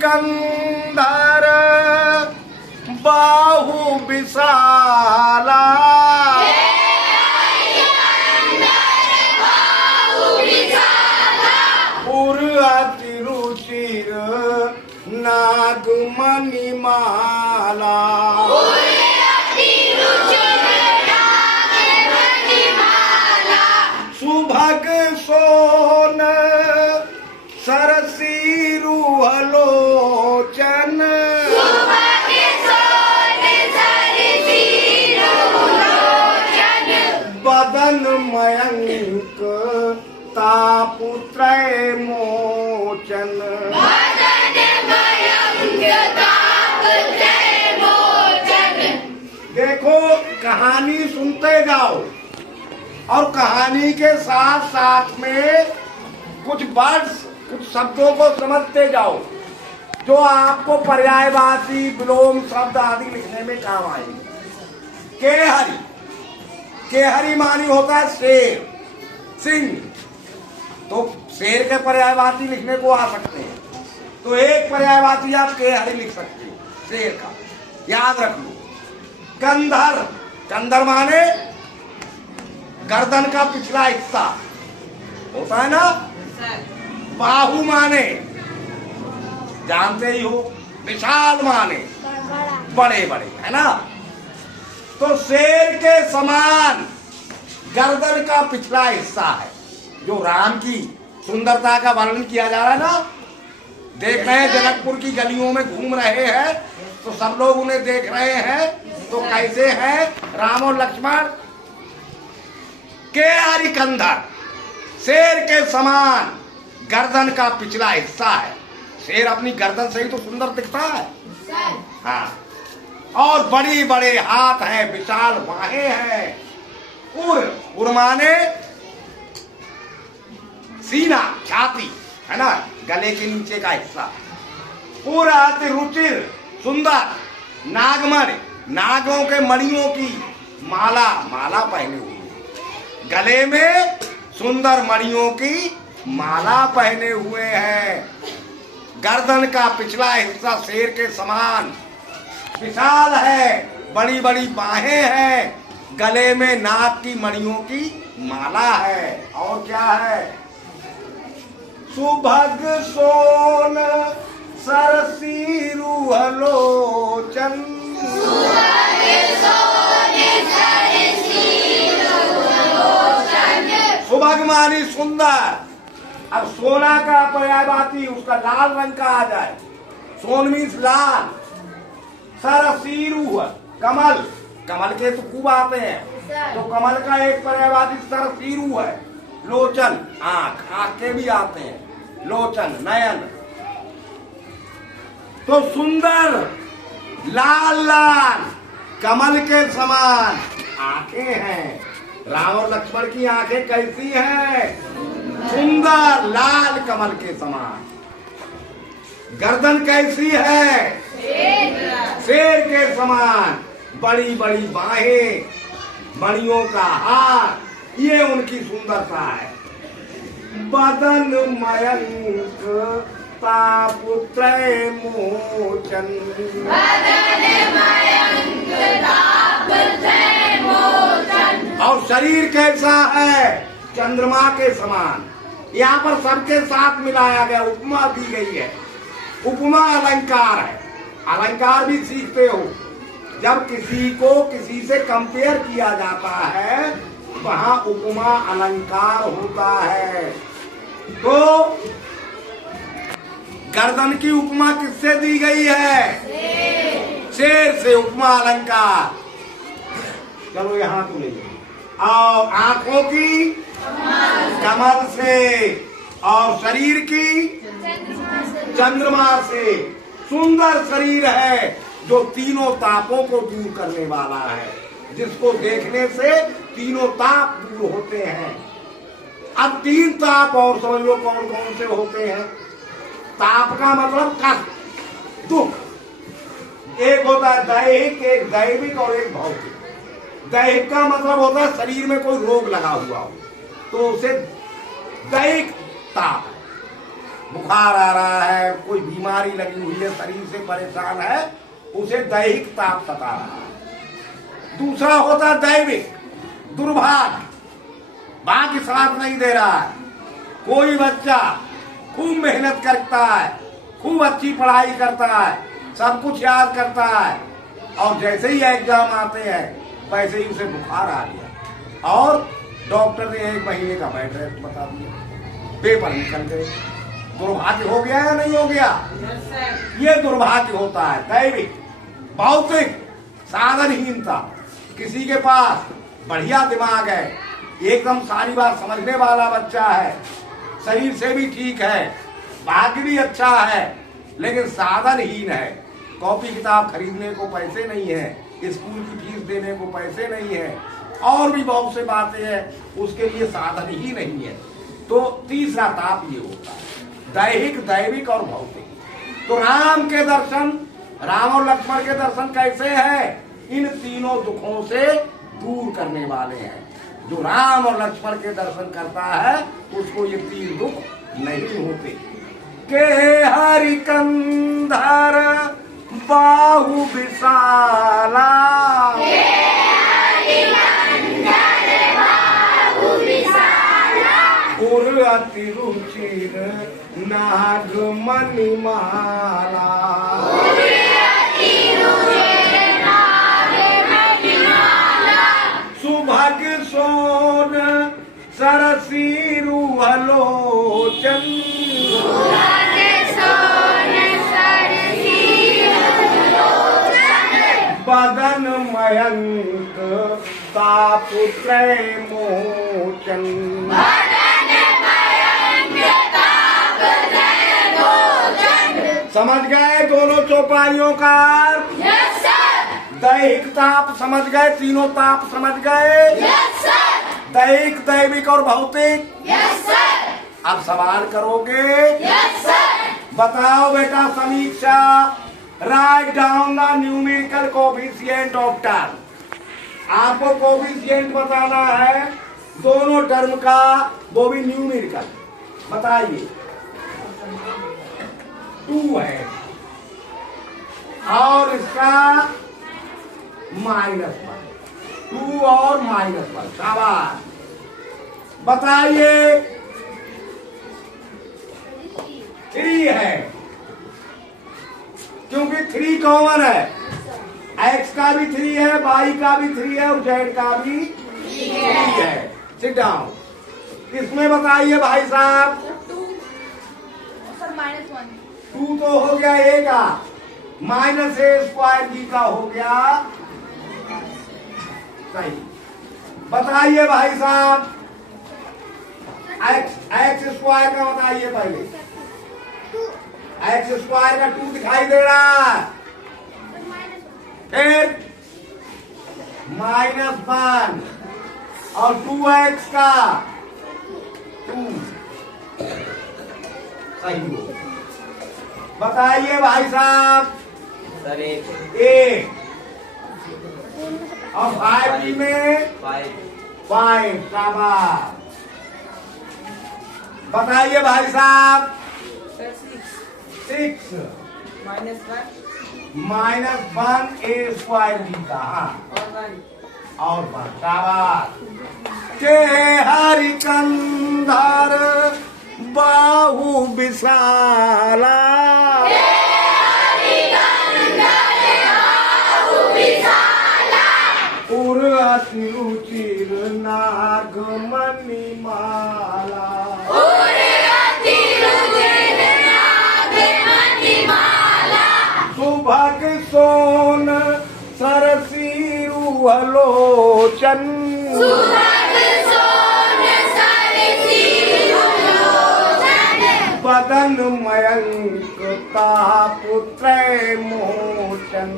कंधर बाहु विशाला, पुर अति रुचिर नागमणि माला, सुभग सोन सरसीरु लोचन, बदन मयंक तापुत्रय मोचन। देखो कहानी सुनते जाओ और कहानी के साथ साथ में कुछ वर्ड्स, कुछ शब्दों को समझते जाओ जो आपको पर्यायवाची, विलोम शब्द आदि लिखने में काम आएंगे। केहरी, केहरी मानी होता है शेर, सिंह, तो शेर के पर्यायवाची लिखने को आ सकते हैं, तो एक पर्यायवाची आप केहरी लिख सकते हो शेर का, याद रख लो। कंधर, कंधर माने गर्दन का पिछला हिस्सा होता है ना। बाहु माने जानते ही हो, विशाल माने बड़े बड़े, है ना। तो शेर के समान गर्दन का पिछला हिस्सा है। जो राम की सुंदरता का वर्णन किया जा रहा है ना, देख रहे हैं जनकपुर की गलियों में घूम रहे हैं तो सब लोग उन्हें देख रहे हैं, तो कैसे हैं राम और लक्ष्मण। केहरी कंधर, शेर के समान गर्दन का पिछला हिस्सा है। शेर अपनी गर्दन से ही तो सुंदर दिखता है। हाँ, और बड़ी बड़े हाथ हैं, विशाल बाहें हैं। उर, उर माने सीना, छाती, है ना, गले के नीचे का हिस्सा। पुर अति रुचिर, सुंदर। नागमणि, नागों के मणियों की माला, माला पहने हुए, गले में सुंदर मणियों की माला पहने हुए हैं। गर्दन का पिछला हिस्सा शेर के समान विशाल है, बड़ी बड़ी बाहें हैं, गले में नाग की मणियों की माला है। और क्या है? सुभग सोन सरसीरु लोचन, सुभग मानी सुंदर। अब सोना का पर्यायवाची उसका लाल रंग का आ जाए, सोन मीन्स लाल। सरसीरु, कमल, कमल के तो खूब आते हैं, तो कमल का एक पर्यायवाची सरसीरु है। लोचन, आंख, आंख के भी आते हैं। लोचन, नयन। तो सुंदर, लाल लाल, कमल के समान आंखें हैं। राम और लक्ष्मण की आंखें कैसी हैं? सुंदर, लाल, कमल के समान। गर्दन कैसी है? शेर के समान। बड़ी बड़ी बाहें, मणियों का हार, ये उनकी सुंदरता है। बदन मयंक तापुत्रय मोचन, और शरीर कैसा है? चंद्रमा के समान। यहाँ पर सबके साथ मिलाया गया, उपमा दी गई है। उपमा अलंकार है। अलंकार भी सीखते हो, जब किसी को किसी से कंपेयर किया जाता है वहां उपमा अलंकार होता है। तो गर्दन की उपमा किससे दी गई है? शेर से उपमा अलंकार। चलो यहाँ तो ले जाओ। और आंखों की कमल से, और शरीर की चंद्रमा से। सुंदर शरीर है जो तीनों तापों को दूर करने वाला है, जिसको देखने से तीनों ताप दूर होते हैं। अब तीन ताप और समझ लो कौन कौन से होते हैं। ताप का मतलब कष्ट, दुख। एक होता है दैहिक, एक दैविक और एक भौतिक। दैहिक का मतलब होता है शरीर में कोई रोग लगा हुआ हो तो उसे दैहिक ताप। बुखार आ रहा है, कोई बीमारी लगी हुई है, शरीर से परेशान है, उसे दैहिक ताप सता रहा है। दूसरा होता है दैविक दुर्भाग्य, बाकी साथ नहीं दे रहा है। कोई बच्चा खूब मेहनत करता है, खूब अच्छी पढ़ाई करता है, सब कुछ याद करता है, और जैसे ही एग्जाम आते हैं वैसे ही उसे बुखार आ गया और डॉक्टर ने 1 महीने का बेड रेस्ट बता दिया, पेपर निकल गए। दुर्भाग्य हो गया या नहीं हो गया? ये दुर्भाग्य होता है। दैविक भौतिक साधनहीनता, किसी के पास बढ़िया दिमाग है, एकदम सारी बात समझने वाला बच्चा है, शरीर से भी ठीक है, भाग्य भी अच्छा है, लेकिन साधनहीन है, कॉपी किताब खरीदने को पैसे नहीं है, स्कूल की फीस देने को पैसे नहीं है, और भी बहुत से बातें हैं, उसके लिए साधन ही नहीं है। तो तीसरा ताप ये होता है, दैहिक, दैविक और भौतिक। तो राम के दर्शन, राम और लक्ष्मण के दर्शन कैसे हैं? इन तीनों दुखों से दूर करने वाले हैं। जो राम और लक्ष्मण के दर्शन करता है उसको ये 3 दुख नहीं होते। के हरिकंधर बाहु विशाला, उर अति रुचिर नाग मणिमाला, सुभग सोन सरसी रुहलोचन, बदन मयंक तापुत्रय मोचन। समझ गए दोनों चौपाइयों का? Yes sir. दैहिक ताप समझ गए, तीनों ताप समझ गए? Yes sir. दैहिक, दैविक और भौतिक? Yes sir. अब सवाल करोगे? Yes sir. बताओ बेटा समीक्षा, write down the numerical coefficient of term. आपको कोएफिशिएंट बताना है दोनों टर्म का, वो भी न्यूमेरिकल। बताइए। 2 है और इसका -1, 2 और -1। शाबाश। बताइए। 3 है, क्योंकि 3 कॉमन है, x का भी 3 है, y का भी 3 है और z का भी 3 है। Sit down. इसमें बताइए भाई साहब। 2 तो हो गया a का, -a² b का हो गया सही। बताइए भाई साहब x² का बताइए पहले। x² का 2 दिखाई दे रहा है, फिर -1 और 2x का 2 सही हो। बताइए भाई साहब। सर 1 और 5 में 5। शाबाश। बताइए भाई साहब। 6 -1 a² b का, और 1। शाबाश। के हरिकंधर बाहु विशाला, उर अति रुचिर नाग मणिमाला, सुभग सोन सरसी रुहलोचन, बदन मयंक तापुत्रय मोचन।